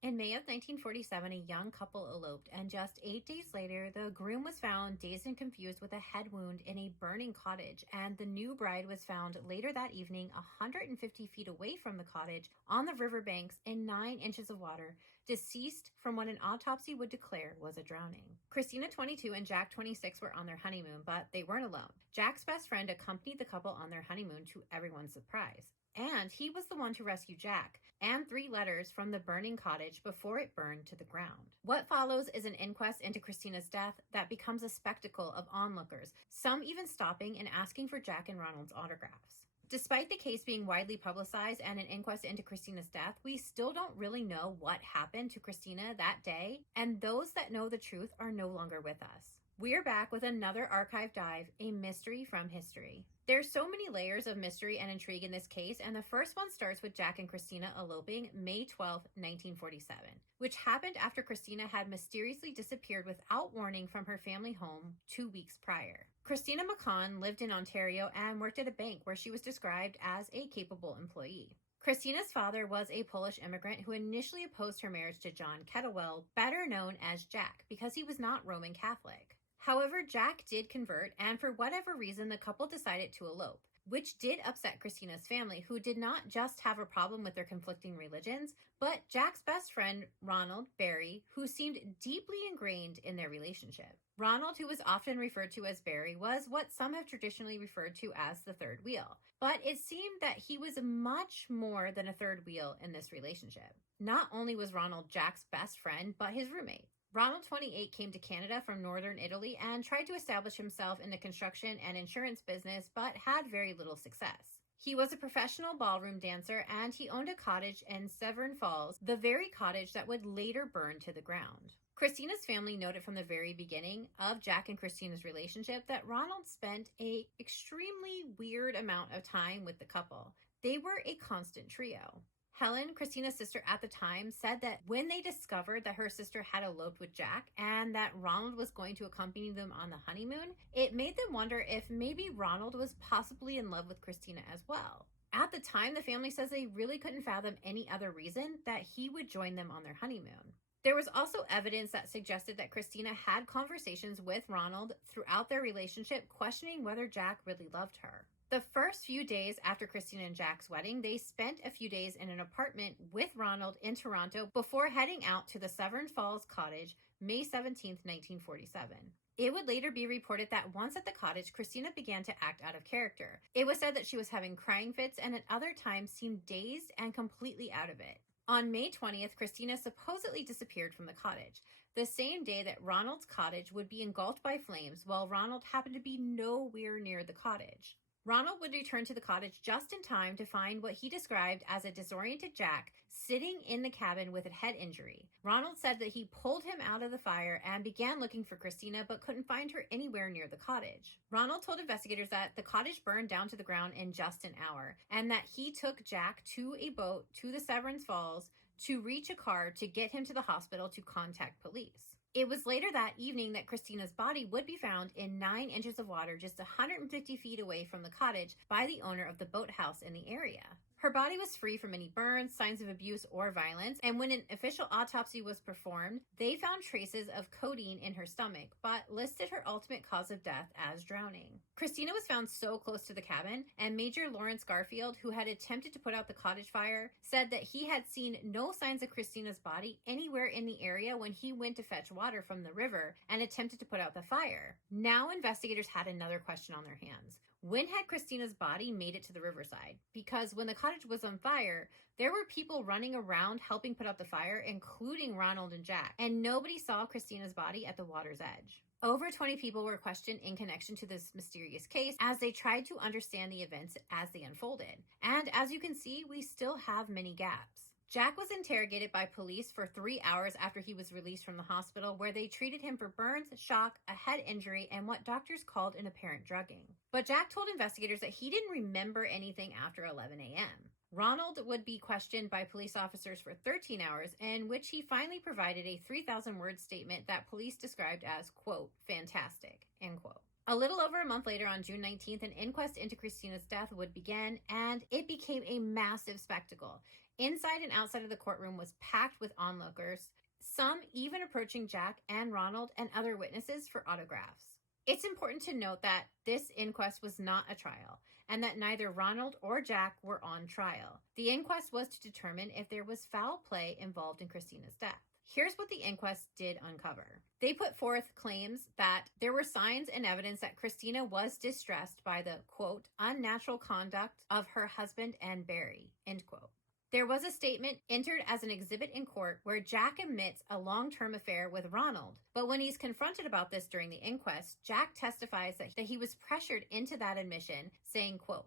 In May of 1947, a young couple eloped, and just 8 days later, the groom was found dazed and confused with a head wound in a burning cottage, and the new bride was found later that evening 150 feet away from the cottage on the riverbanks in 9 inches of water, deceased from what an autopsy would declare was a drowning. Christina, 22, and Jack, 26, were on their honeymoon, but they weren't alone. Jack's best friend accompanied the couple on their honeymoon to everyone's surprise. And he was the one to rescue Jack and 3 letters from the burning cottage before it burned to the ground. What follows is an inquest into Christina's death that becomes a spectacle of onlookers, some even stopping and asking for Jack and Ronald's autographs. Despite the case being widely publicized and an inquest into Christina's death, we still don't really know what happened to Christina that day, and those that know the truth are no longer with us. We're back with another archive dive, a mystery from history. There's so many layers of mystery and intrigue in this case, and the first one starts with Jack and Christina eloping May 12, 1947, which happened after Christina had mysteriously disappeared without warning from her family home 2 weeks prior. Christina McCann lived in Ontario and worked at a bank where she was described as a capable employee. Christina's father was a Polish immigrant who initially opposed her marriage to John Kettlewell, better known as Jack, because he was not Roman Catholic. However, Jack did convert, and for whatever reason, the couple decided to elope, which did upset Christina's family, who did not just have a problem with their conflicting religions, but Jack's best friend, Ronald Barry, who seemed deeply ingrained in their relationship. Ronald, who was often referred to as Barry, was what some have traditionally referred to as the third wheel. But it seemed that he was much more than a third wheel in this relationship. Not only was Ronald Jack's best friend, but his roommate. Ronald, 28, came to Canada from northern Italy and tried to establish himself in the construction and insurance business, but had very little success. He was a professional ballroom dancer, and he owned a cottage in Severn Falls, the very cottage that would later burn to the ground. Christina's family noted from the very beginning of Jack and Christina's relationship that Ronald spent an extremely weird amount of time with the couple. They were a constant trio. Helen, Christina's sister at the time, said that when they discovered that her sister had eloped with Jack and that Ronald was going to accompany them on the honeymoon, it made them wonder if maybe Ronald was possibly in love with Christina as well. At the time, the family says they really couldn't fathom any other reason that he would join them on their honeymoon. There was also evidence that suggested that Christina had conversations with Ronald throughout their relationship, questioning whether Jack really loved her. The first few days after Christina and Jack's wedding, they spent a few days in an apartment with Ronald in Toronto before heading out to the Severn Falls cottage May 17, 1947. It would later be reported that once at the cottage, Christina began to act out of character. It was said that she was having crying fits and at other times seemed dazed and completely out of it. On May 20th, Christina supposedly disappeared from the cottage, the same day that Ronald's cottage would be engulfed by flames while Ronald happened to be nowhere near the cottage. Ronald would return to the cottage just in time to find what he described as a disoriented Jack sitting in the cabin with a head injury. Ronald said that he pulled him out of the fire and began looking for Christina but couldn't find her anywhere near the cottage. Ronald told investigators that the cottage burned down to the ground in just an hour and that he took Jack to a boat to the Severn Falls to reach a car to get him to the hospital to contact police. It was later that evening that Christina's body would be found in 9 inches of water just 150 feet away from the cottage by the owner of the boathouse in the area. Her body was free from any burns, signs of abuse, or violence, and when an official autopsy was performed, they found traces of codeine in her stomach, but listed her ultimate cause of death as drowning. Christina was found so close to the cabin, and Major Lawrence Garfield, who had attempted to put out the cottage fire, said that he had seen no signs of Christina's body anywhere in the area when he went to fetch water from the river and attempted to put out the fire. Now investigators had another question on their hands. When had Christina's body made it to the riverside? Because when the cottage was on fire, there were people running around helping put out the fire, including Ronald and Jack, and nobody saw Christina's body at the water's edge. Over 20 people were questioned in connection to this mysterious case as they tried to understand the events as they unfolded. And as you can see, we still have many gaps. Jack was interrogated by police for 3 hours after he was released from the hospital, where they treated him for burns, shock, a head injury, and what doctors called an apparent drugging. But Jack told investigators that he didn't remember anything after 11 a.m. Ronald would be questioned by police officers for 13 hours, in which he finally provided a 3,000-word statement that police described as, quote, fantastic, end quote. A little over a month later, on June 19th, an inquest into Christina's death would begin, and it became a massive spectacle. Inside and outside of the courtroom was packed with onlookers, some even approaching Jack and Ronald and other witnesses for autographs. It's important to note that this inquest was not a trial, and that neither Ronald or Jack were on trial. The inquest was to determine if there was foul play involved in Christina's death. Here's what the inquest did uncover. They put forth claims that there were signs and evidence that Christina was distressed by the, quote, unnatural conduct of her husband and Barry, end quote. There was a statement entered as an exhibit in court where Jack admits a long-term affair with Ronald. But when he's confronted about this during the inquest, Jack testifies that he was pressured into that admission, saying, quote,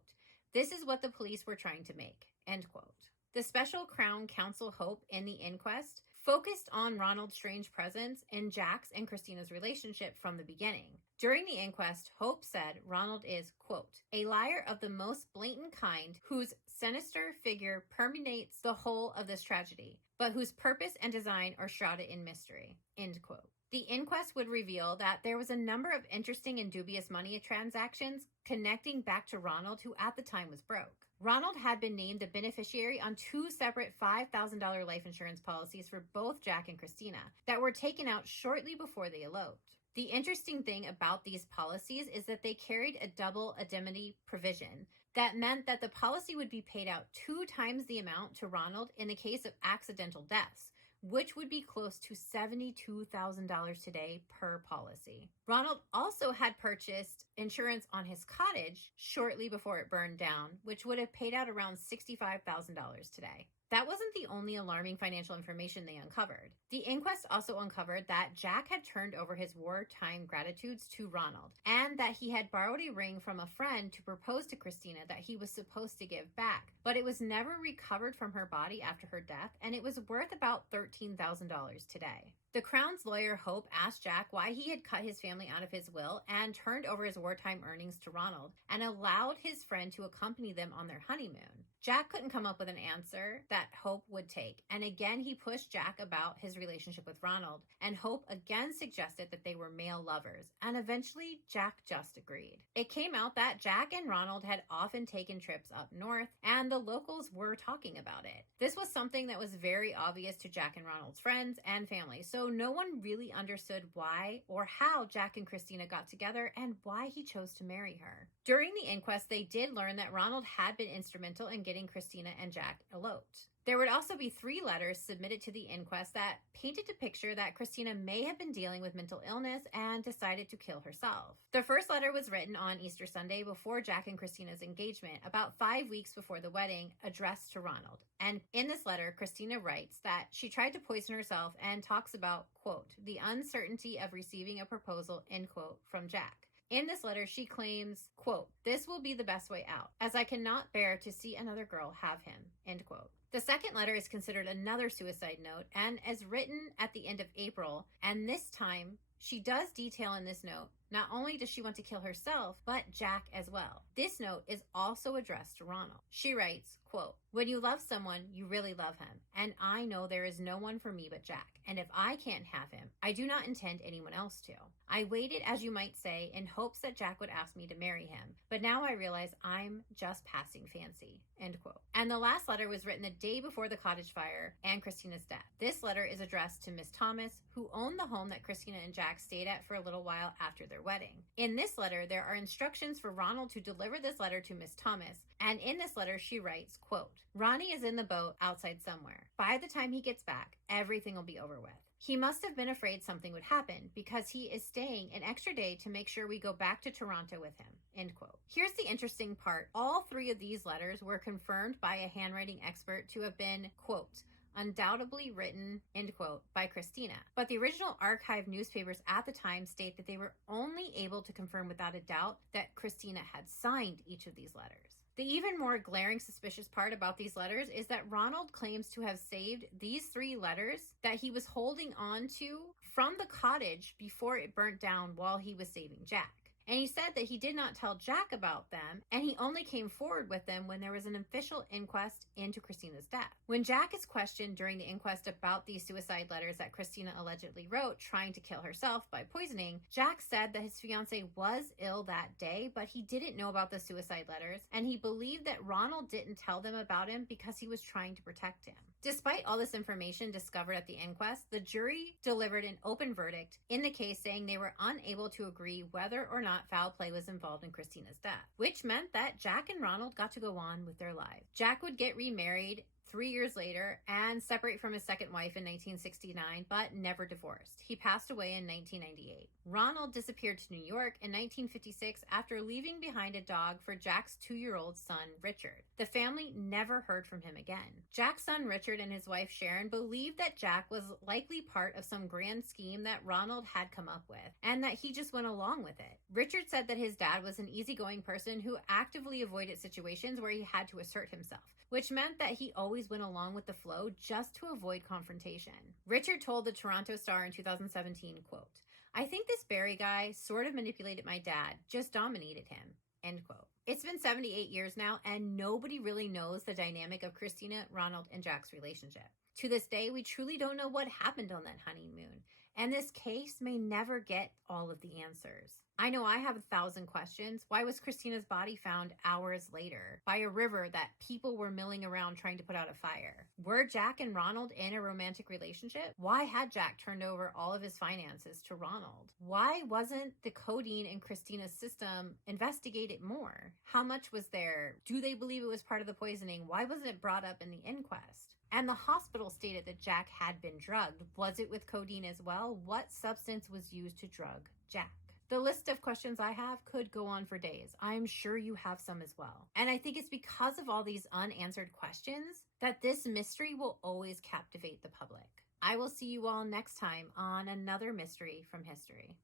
this is what the police were trying to make, end quote. The special Crown Counsel Hope in the inquest focused on Ronald's strange presence in Jack's and Christina's relationship from the beginning. During the inquest, Hope said Ronald is, quote, a liar of the most blatant kind whose sinister figure permeates the whole of this tragedy, but whose purpose and design are shrouded in mystery, end quote. The inquest would reveal that there was a number of interesting and dubious money transactions connecting back to Ronald, who at the time was broke. Ronald had been named the beneficiary on 2 separate $5,000 life insurance policies for both Jack and Christina that were taken out shortly before they eloped. The interesting thing about these policies is that they carried a double indemnity provision that meant that the policy would be paid out 2 times the amount to Ronald in the case of accidental deaths, which would be close to $72,000 today per policy. Ronald also had purchased insurance on his cottage shortly before it burned down, which would have paid out around $65,000 today. That wasn't the only alarming financial information they uncovered. The inquest also uncovered that Jack had turned over his wartime gratitudes to Ronald, and that he had borrowed a ring from a friend to propose to Christina that he was supposed to give back, but it was never recovered from her body after her death, and it was worth about $13,000 today. The Crown's lawyer, Hope, asked Jack why he had cut his family out of his will and turned over his wartime earnings to Ronald and allowed his friend to accompany them on their honeymoon. Jack couldn't come up with an answer that Hope would take, and again he pushed Jack about his relationship with Ronald, and Hope again suggested that they were male lovers, and eventually Jack just agreed. It came out that Jack and Ronald had often taken trips up north, and the locals were talking about it. This was something that was very obvious to Jack and Ronald's friends and family, so no one really understood why or how Jack and Christina got together and why he chose to marry her. During the inquest, they did learn that Ronald had been instrumental in getting Christina and Jack eloped. There would also be 3 letters submitted to the inquest that painted a picture that Christina may have been dealing with mental illness and decided to kill herself. The first letter was written on Easter Sunday before Jack and Christina's engagement, about 5 weeks before the wedding, addressed to Ronald. And in this letter, Christina writes that she tried to poison herself and talks about, quote, the uncertainty of receiving a proposal, end quote, from Jack. In this letter, she claims, quote, this will be the best way out, as I cannot bear to see another girl have him, end quote. The second letter is considered another suicide note and is written at the end of April, and this time she does detail in this note, not only does she want to kill herself, but Jack as well. This note is also addressed to Ronald. She writes, quote, when you love someone, you really love him, and I know there is no one for me but Jack, and if I can't have him, I do not intend anyone else to. I waited, as you might say, in hopes that Jack would ask me to marry him, but now I realize I'm just passing fancy, end quote. And the last letter was written the day before the cottage fire and Christina's death. This letter is addressed to Miss Thomas, who owned the home that Christina and Jack stayed at for a little while after their wedding. In this letter, there are instructions for Ronald to deliver this letter to Miss Thomas, and in this letter she writes, quote, Ronnie is in the boat outside somewhere. By the time he gets back, everything will be over with. He must have been afraid something would happen because he is staying an extra day to make sure we go back to Toronto with him, end quote. Here's the interesting part. All 3 of these letters were confirmed by a handwriting expert to have been, quote, undoubtedly written, end quote, by Christina. But the original archive newspapers at the time state that they were only able to confirm without a doubt that Christina had signed each of these letters. The even more glaring suspicious part about these letters is that Ronald claims to have saved these 3 letters that he was holding on to from the cottage before it burnt down while he was saving Jack. And he said that he did not tell Jack about them, and he only came forward with them when there was an official inquest into Christina's death. When Jack is questioned during the inquest about these suicide letters that Christina allegedly wrote, trying to kill herself by poisoning, Jack said that his fiancée was ill that day, but he didn't know about the suicide letters, and he believed that Ronald didn't tell them about him because he was trying to protect him. Despite all this information discovered at the inquest, the jury delivered an open verdict in the case, saying they were unable to agree whether or not foul play was involved in Christina's death, which meant that Jack and Ronald got to go on with their lives. Jack would get remarried 3 years later and separate from his second wife in 1969, but never divorced. He passed away in 1998. Ronald disappeared to New York in 1956 after leaving behind a dog for Jack's 2-year-old son, Richard. The family never heard from him again. Jack's son, Richard, and his wife, Sharon, believed that Jack was likely part of some grand scheme that Ronald had come up with, and that he just went along with it. Richard said that his dad was an easygoing person who actively avoided situations where he had to assert himself, which meant that he always went along with the flow just to avoid confrontation. Richard told the Toronto Star in 2017, quote, "I think this Barry guy sort of manipulated my dad, just dominated him," end quote. It's been 78 years now, and nobody really knows the dynamic of Christina, Ronald, and Jack's relationship. To this day, we truly don't know what happened on that honeymoon, and this case may never get all of the answers. I know I have 1,000 questions. Why was Christina's body found hours later by a river that people were milling around trying to put out a fire? Were Jack and Ronald in a romantic relationship? Why had Jack turned over all of his finances to Ronald? Why wasn't the codeine in Christina's system investigated more? How much was there? Do they believe it was part of the poisoning? Why wasn't it brought up in the inquest? And the hospital stated that Jack had been drugged. Was it with codeine as well? What substance was used to drug Jack? The list of questions I have could go on for days. I'm sure you have some as well. And I think it's because of all these unanswered questions that this mystery will always captivate the public. I will see you all next time on another mystery from history.